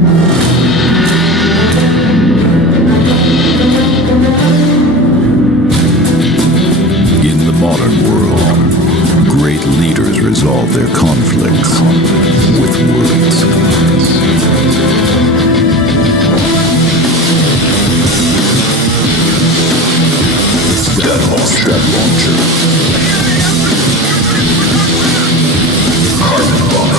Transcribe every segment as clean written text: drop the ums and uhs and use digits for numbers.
In the modern world, great leaders resolve their conflicts with words. Step launcher. Carbon bomb.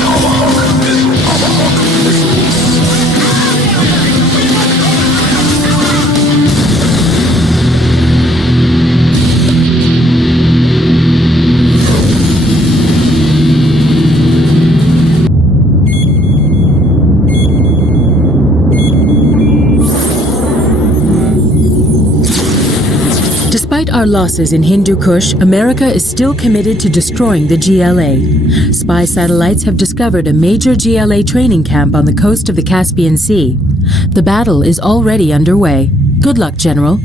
Tomahawk missiles. Despite our losses in Hindu Kush, America is still committed to destroying the GLA. Spy satellites have discovered a major GLA training camp on the coast of the Caspian Sea. The battle is already underway. Good luck, General.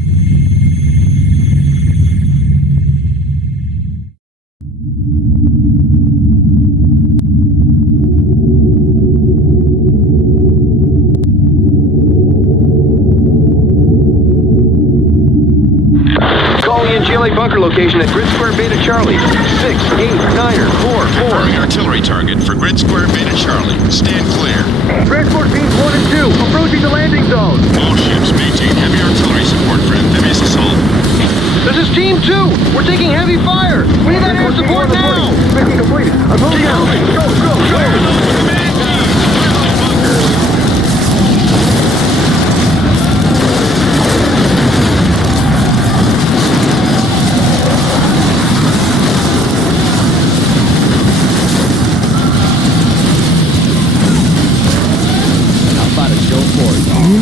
Bunker location at Grid Square Beta Charlie. 6, 8, 9er, 4, 4. Confirming artillery target for Grid Square Beta Charlie. Stand clear. Transport teams 1 and 2, approaching the landing zone. All ships maintain heavy artillery support for amphibious assault. This is Team 2. We're taking heavy fire. We need that air support now. Mission completed. I'm moving out. Go, go, go.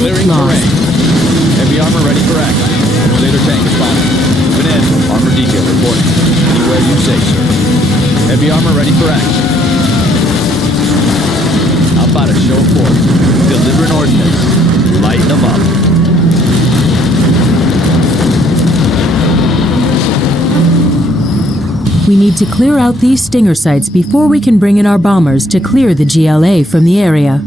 Unit lost. Heavy armor ready for action. Laser tank responding. Moving in. Armor detail reporting. Anywhere you say, sir. Heavy armor ready for action. How about a show of force? Delivering ordnance. Lighten them up. We need to clear out these stinger sites before we can bring in our bombers to clear the GLA from the area.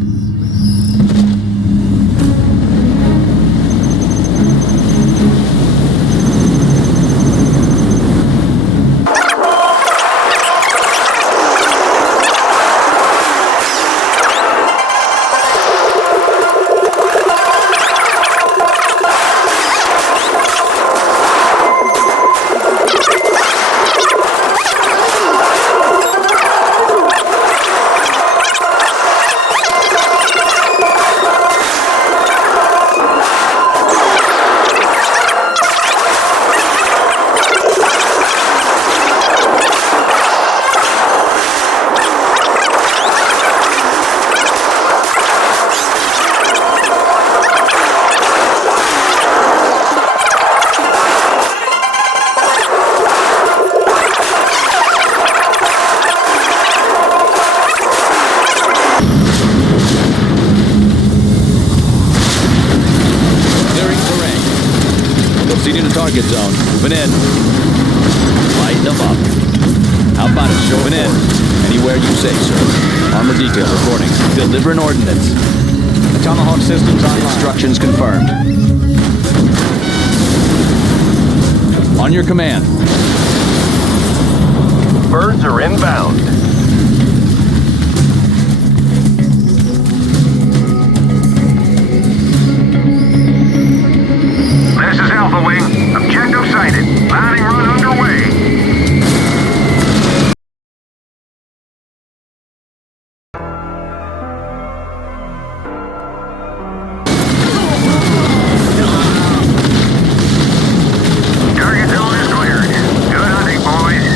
Target zone. Moving in. Light them up. How about it? Moving in. Anywhere you say, sir. Armor detail reporting. Delivering ordnance. Tomahawk systems online. Instructions confirmed. On your command. Birds are inbound. This is Alpha Wing. Objective sighted. Landing run underway. Target zone is cleared. Good hunting, boys.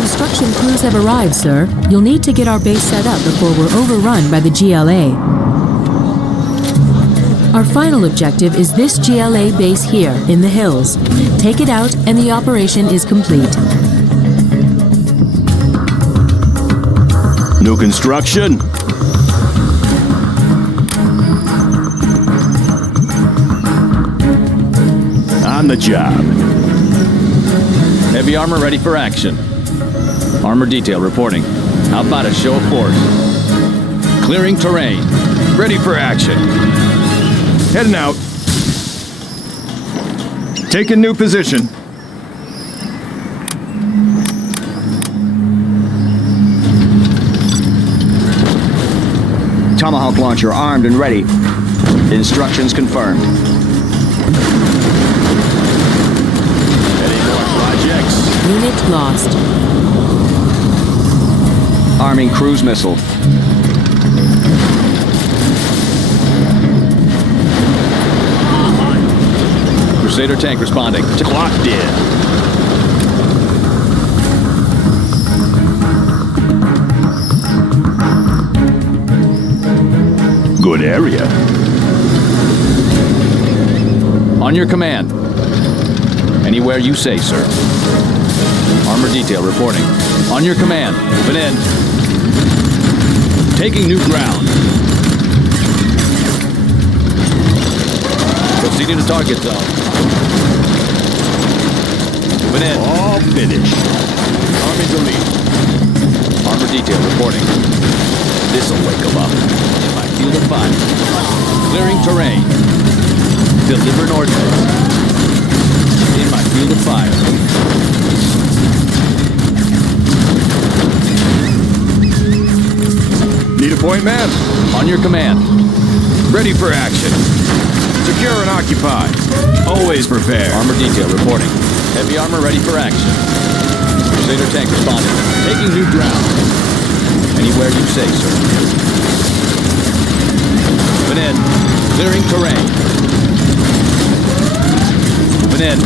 Construction crews have arrived, sir. You'll need to get our base set up before we're overrun by the GLA. Our final objective is this GLA base here, in the hills. Take it out and the operation is complete. New construction. On the job. Heavy armor ready for action. Armor detail reporting. How about a show of force? Clearing terrain. Ready for action. Heading out. Taking new position. Tomahawk launcher armed and ready. Instructions confirmed. Heading north, projects. Unit lost. Arming cruise missile. Crusader tank responding. Clocked in. Good area. On your command. Anywhere you say, sir. Armor detail reporting. On your command. Open in. Taking new ground. Proceeding to target zone. Open in. All finished. Army's elite. Armor detail reporting. This'll wake them up. In my field of fire. Clearing terrain. Deliver an ordnance. In my field of fire. Need a point, man? On your command. Ready for action. Secure and occupy. Always prepared. Armor detail reporting. Heavy armor ready for action. Crusader tank responding. Taking new ground. Anywhere you say, sir. Open in. Clearing terrain. Open in.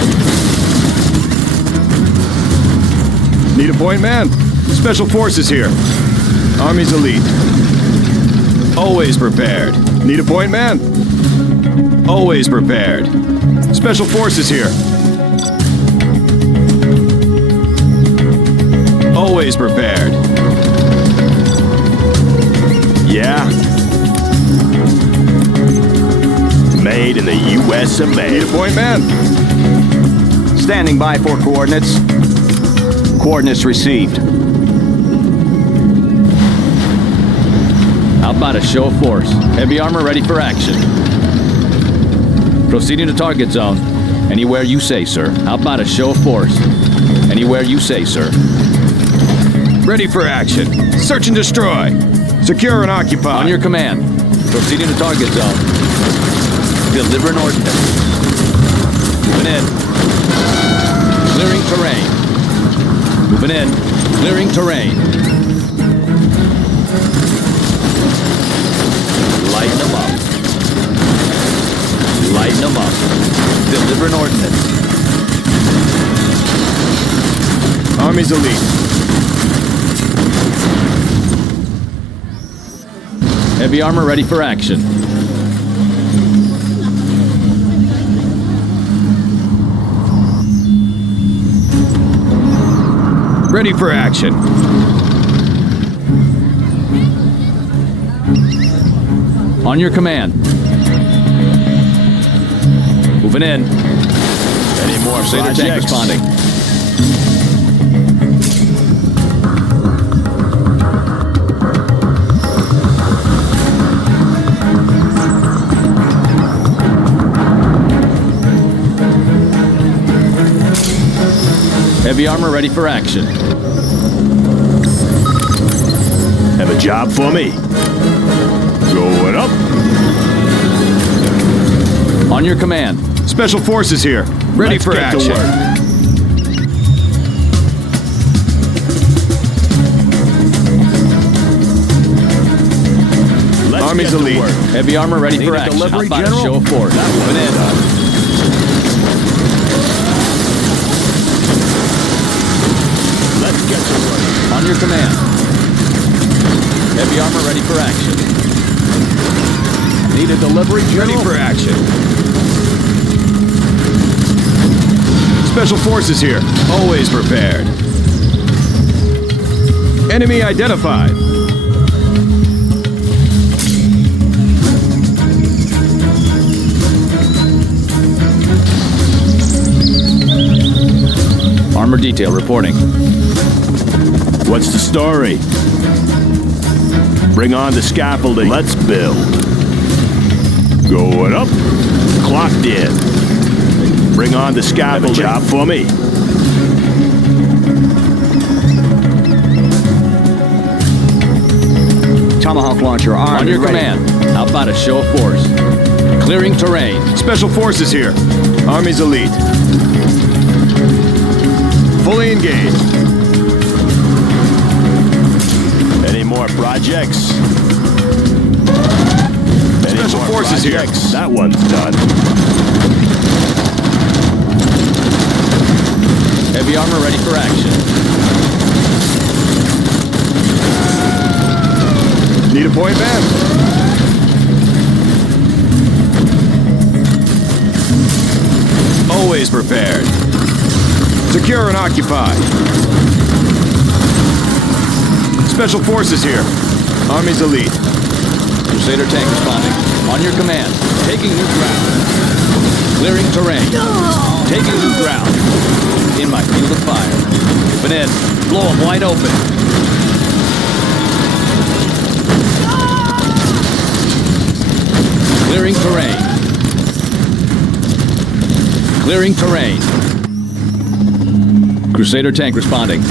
Need a point, man? Special forces here. Army's elite. Always prepared. Need a point, man? Always prepared. Special forces here. Always prepared. Yeah. Made in the U.S. of A. Need a point, man? Standing by for coordinates. Coordinates received. How about a show of force? Heavy armor ready for action. Proceeding to target zone. Anywhere you say, sir. How about a show of force? Anywhere you say, sir. Ready for action. Search and destroy. Secure and occupy. On your command. Proceeding to target zone. Deliver an ordnance. Moving in. Clearing terrain. Moving in. Clearing terrain. Lighten them up. Lighten them up. Deliver an ordnance. Army's elite. Heavy armor ready for action. Ready for action. On your command. Moving in. Any more Crusader tank responding. Heavy armor ready for action. Have a job for me. Going up. On your command. Special forces here. Ready Let's for get to action. work. Army's elite. Heavy armor ready for action. How delivery, about a General? show of force? Moving in. Let's get to work. On your command. Heavy armor ready for action. Need a delivery, General? Ready for action. Special forces here. Always prepared. Enemy identified. Armor detail reporting. What's the story? Bring on the scaffolding. Let's build. Going up. Clocked in. Bring on the scaffolding. Have a job for me. Tomahawk launcher armed On your and ready. command. How about a show of force? Clearing terrain. Special Forces here. Army's elite. Fully engaged. Any more projects? Special Forces here. That one's done. Heavy armor ready for action. Need a point man? Always prepared. Secure and occupy. Special Forces here. Army's elite. Crusader tank responding. On your command. Taking new ground. Clearing terrain. Taking new ground. In my field of fire. Moving in. Blow them wide open. Clearing terrain. Clearing terrain. Crusader tank responding.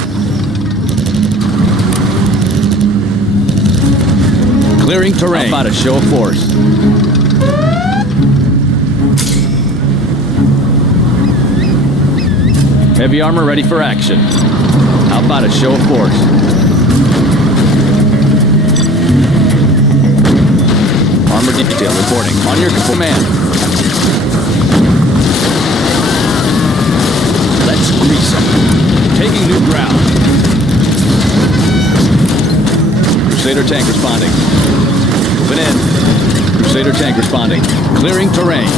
Clearing terrain. How about a show of force? Heavy armor ready for action. How about a show of force? Armor detail reporting. On your command. Let's grease them. Taking new ground. Crusader tank responding. Moving in. Crusader tank responding. Clearing terrain.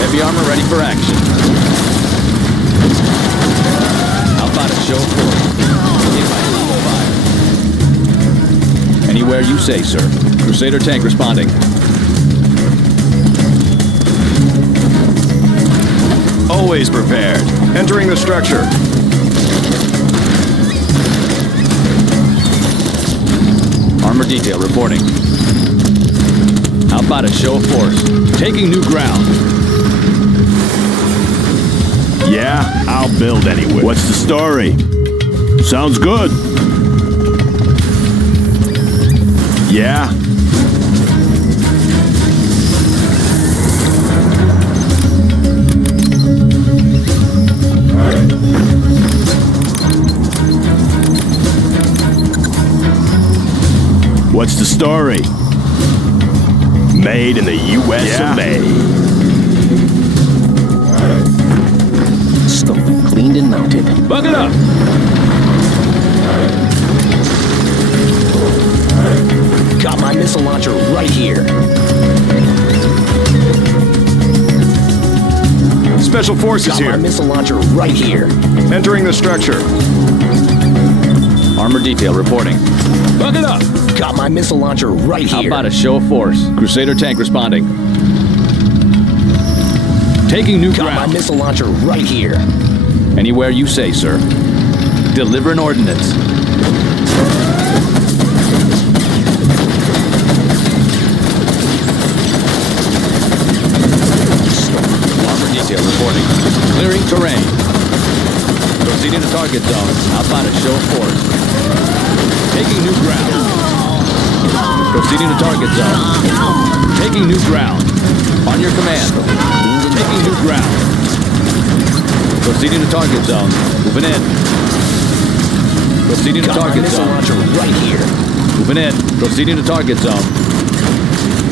Heavy armor ready for action. How about a show of force? In my field of fire. Anywhere you say, sir. Crusader tank responding. Always prepared. Entering the structure. Armor detail reporting. How about a show of force? Taking new ground. Yeah, I'll build anywhere. What's the story? Sounds good. Yeah. What's the story? Made in the U.S. of A. Stone cleaned and mounted. Buckle up! Got my missile launcher right here. Special Forces Got my here. missile launcher right here. Entering the structure. Armor detail reporting. Buckle up! Got my missile launcher right How here. about a show of force? Crusader tank responding. Taking new Got my ground. missile launcher right here. Anywhere you say, sir. Delivering ordnance. Armor detail reporting. Clearing terrain. Proceeding to target zone. How about a show of force? Taking new ground. Proceeding to target zone. Taking new ground. On your command. Taking new ground. Proceeding to target zone. Moving in. Proceeding to Got my target missile zone. launcher right here. Moving in. Proceeding to target zone.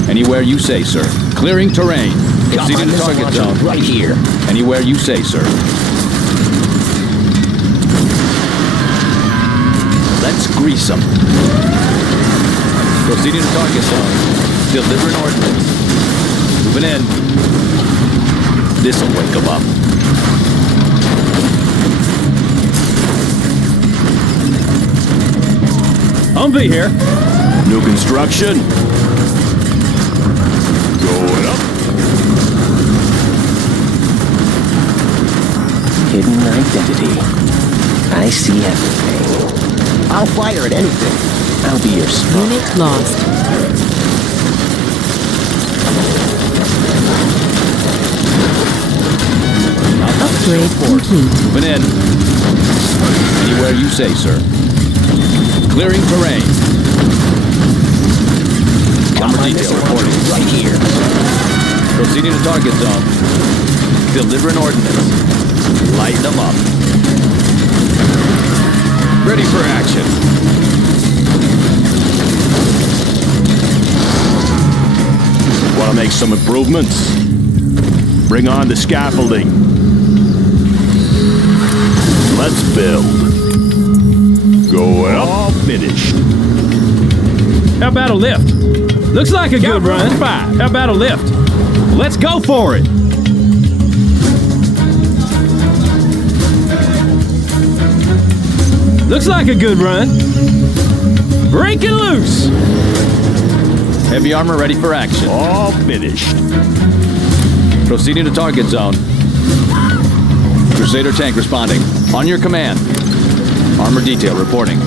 Anywhere you say, sir. Clearing terrain. Got my Proceeding to missile target launcher zone. right here. Anywhere you say, sir. Let's grease them. Proceeding to target zone. Delivering ordnance. Moving in. This'll wake them up. Humvee here. New construction. Going up. Hidden identity. I see everything. I'll fire at anything. I'll be your spy. Unit lost. Upgrade complete. Moving in. Anywhere you say, sir. Clearing terrain. Armor detail reporting. Right here. Proceeding to target zone. Delivering ordnance. Light them up. Ready for action. Want to make some improvements? Bring on the scaffolding. Let's build. Going up. All finished. How about a lift? Looks like a good run. How about a lift? Let's go for it. Looks like a good run. Breaking loose. Heavy armor ready for action. All finished. Proceeding to target zone. Crusader tank responding. On your command. Armor detail reporting.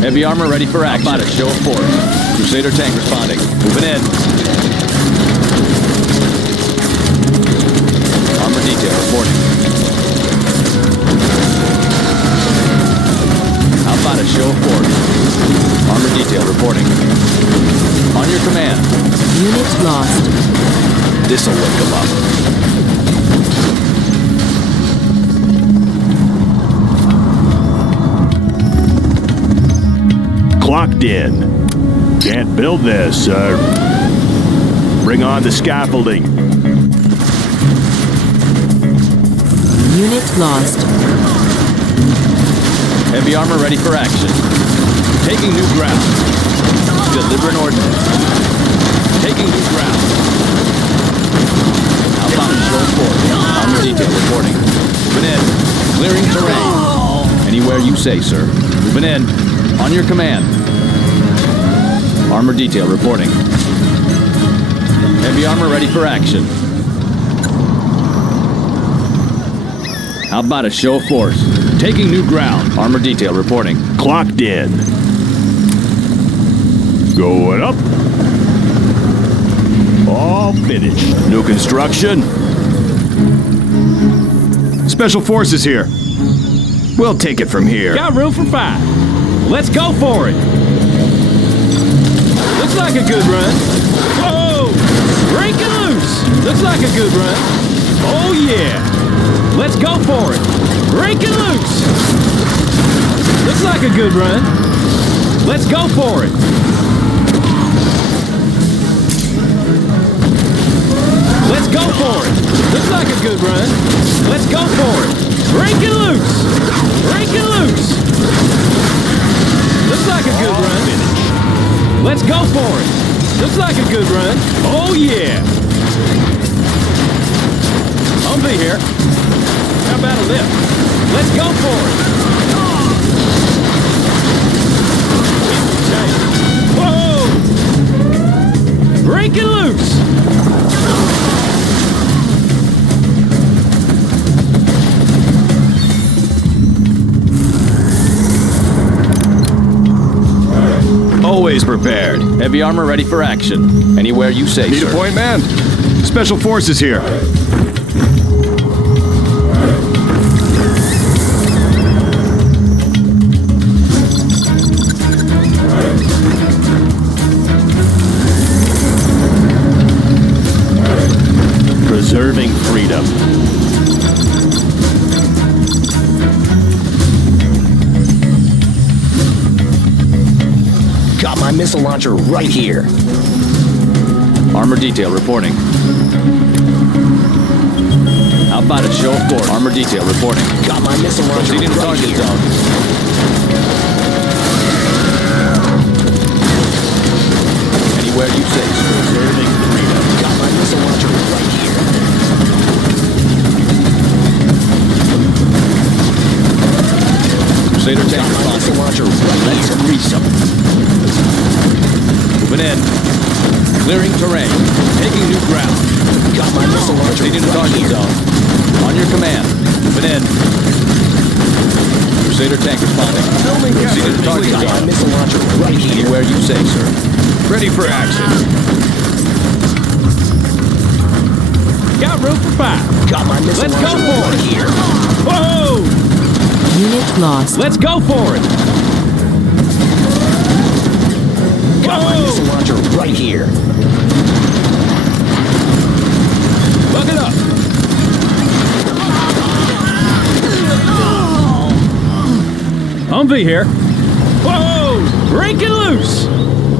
Heavy armor ready for action. How about a show of force? Crusader tank responding. Moving in. Armor detail reporting. How about a show of force? Armor detail reporting. On your command. Unit lost. This'll wake them up. Clocked in. Can't build this, sir. Bring on the scaffolding. Unit lost. Heavy armor ready for action. Taking new ground. Delivering ordnance. Taking new ground. Outbound show forward. Armor detail reporting. Moving in. Clearing terrain. Anywhere you say, sir. Moving in. On your command. Armor detail reporting. Heavy armor ready for action. How about a show of force? Taking new ground. Armor detail reporting. Clocked in. Going up. All finished. New construction. Special forces here. We'll take it from here. Got room for 5. Let's go for it. Looks like a good run. Whoa! Breaking loose. Looks like a good run. Oh yeah. Let's go for it. Breaking loose. Looks like a good run. Let's go for it. Let's go for it. Looks like a good run. Let's go for it. Breaking loose. Breaking loose. Looks like a good run. Let's go for it. Looks like a good run. Oh yeah. I'll be here. How about a lift? Let's go for it. Whoa! Breaking loose. Always prepared. Heavy armor ready for action. Anywhere you say, Need sir. a point man. Special forces here. Preserving freedom. Got my missile launcher right here. Armor detail reporting. How about a show of force? Armor detail reporting. Got my missile launcher Proceeding to right target here. zone. Anywhere you say, sir. Preserving freedom. Got my missile launcher right here. Crusader tank Got my missile responding. launcher right Let's here. grease them. Moving in. Clearing terrain. Taking new ground. Got my missile launcher Proceeding to right target here. zone. On your command. Moving in. Crusader tank responding. Proceeding to target Got my zone. missile launcher right here. Anywhere you say, sir. Ready for action. Got room for 5. Got my missile Let's go launcher for right it. here. Whoa! Unit lost. Let's go for it. Got my Whoa! missile launcher right here. Look it up. Humvee here. Whoa! Breaking loose.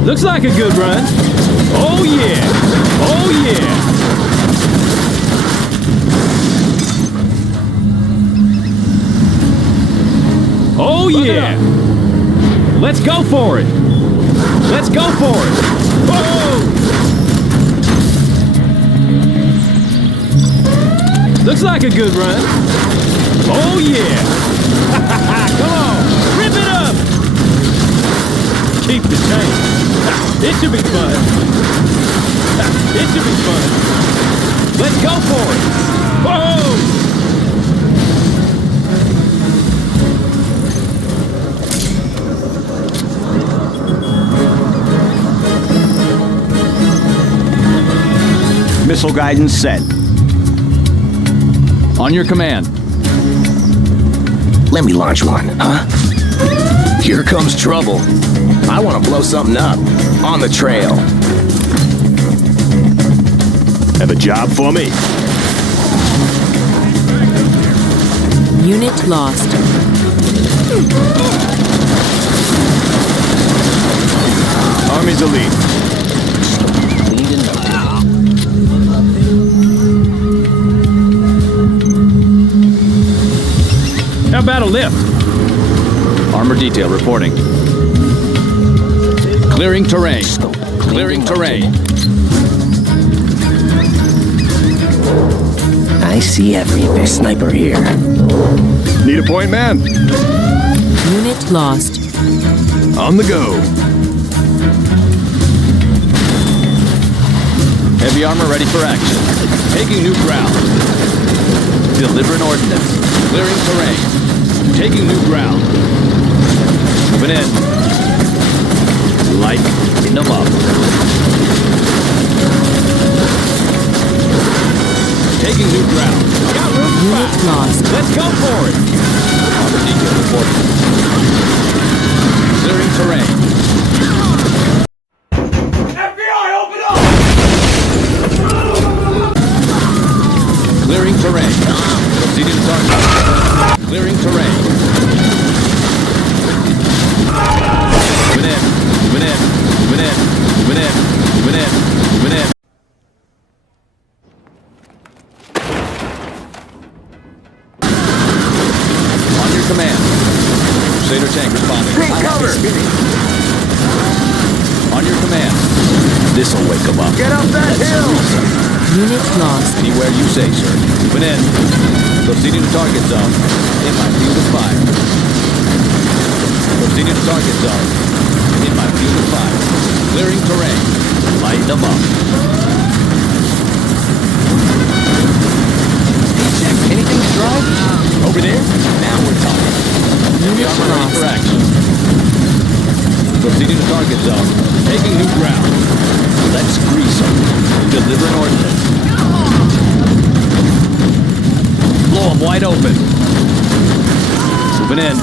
Looks like a good run. Oh yeah. Oh yeah. Oh yeah. Let's go for it. Let's go for it. Whoa! Looks like a good run. Oh yeah. Come on. Rip it up. Keep the change. It should be fun. It should be fun. Let's go for it. Whoa! Missile guidance set. On your command. Let me launch one, huh? Here comes trouble. I want to blow something up. On the trail. Have a job for me. Unit lost. Army's elite. Cleaned and melted. How about a lift? Armor detail reporting. Clearing terrain. Clearing terrain. I see everything. Sniper here. Need a point man. Unit lost. On the go. Heavy armor ready for action. Taking new ground. Delivering ordnance. Clearing terrain. Taking new ground. Moving in. Lighting them up. Taking new ground. Got room for Unit 5. lost. Let's go for it. Armor detail reporting. Clearing terrain. Clearing terrain. Proceeding to target. Clearing terrain. Win in. Win in. Win in. Win in. Win in. Win in. On your command. Crusader tank responding. Take cover. On your command. This'll wake them up. Get up that hill. Unit lost. Anywhere you say, sir. Moving in. Proceeding to target zone. In my field of fire. Proceeding to target zone. In my field of fire. Clearing terrain. Light them up. Check. Anything to drive? Over there. Now we're talking. Heavy armor ready for action. Proceeding to target zone. Taking new ground. Let's grease them. Delivering ordnance. Blow them wide open. Moving in.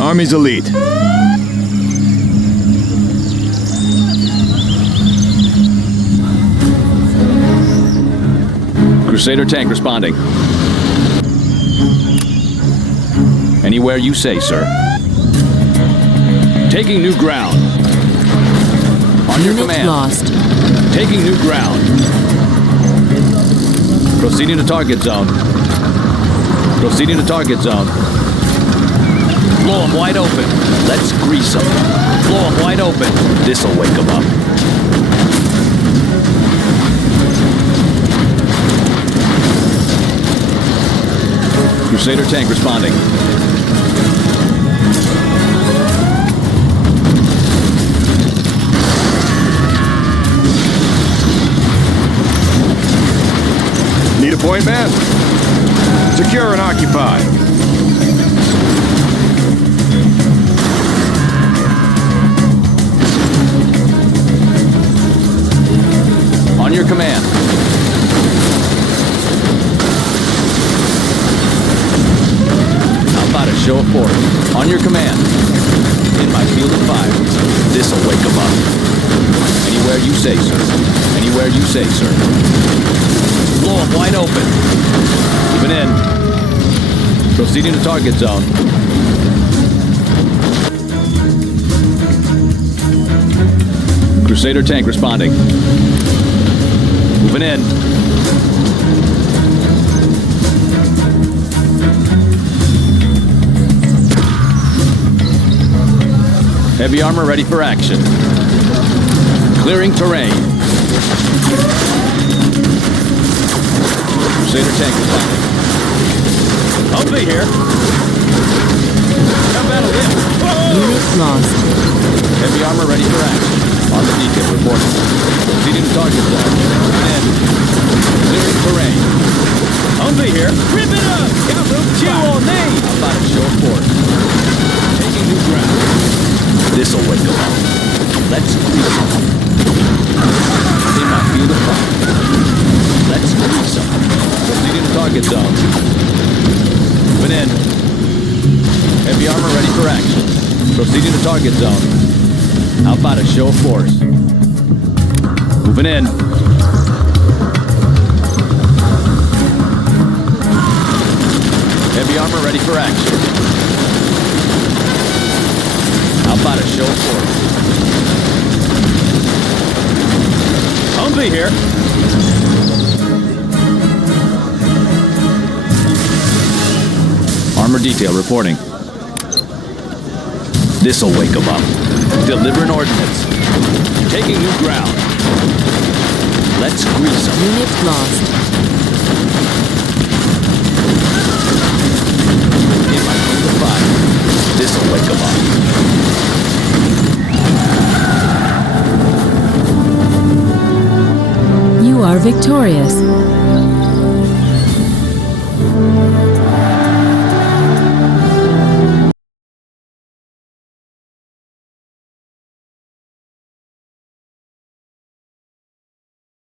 Army's elite. Crusader tank responding. Anywhere you say, sir. Taking new ground. On your Unit command. lost. Taking new ground. Proceeding to target zone. Proceeding to target zone. Blow them wide open. Let's grease them. Blow them wide open. This'll wake them up. Crusader tank responding. point, man? Secure and occupy. On your command. How about a show of force? On your command. In my field of fire. This'll wake them up. Anywhere you say, sir. Anywhere you say, sir. Blow them wide open. Moving in. Proceeding to target zone. Crusader tank responding. Moving in. Heavy armor ready for action. Clearing terrain. Crusader tank responding. I'll be here. How about a lift? Unit lost. Heavy armor ready for action. Armor detail reporting. Proceeding to target zone. And clearing terrain. I'll be here. Rip it up! Chew on me! How about a show of force? Taking new ground. This'll wake them up. Let's grease them. In my field of fire. Let's grease them. Proceeding to target zone. Moving in. Heavy armor ready for action. Proceeding to target zone. How about a show of force? Moving in. Heavy armor ready for action. How about a show of force? I'll be here. Armor detail reporting. This'll wake them up. Delivering ordnance. Taking new ground. Let's grease them. Unit lost. In my field of fire. This'll wake them up. You are victorious.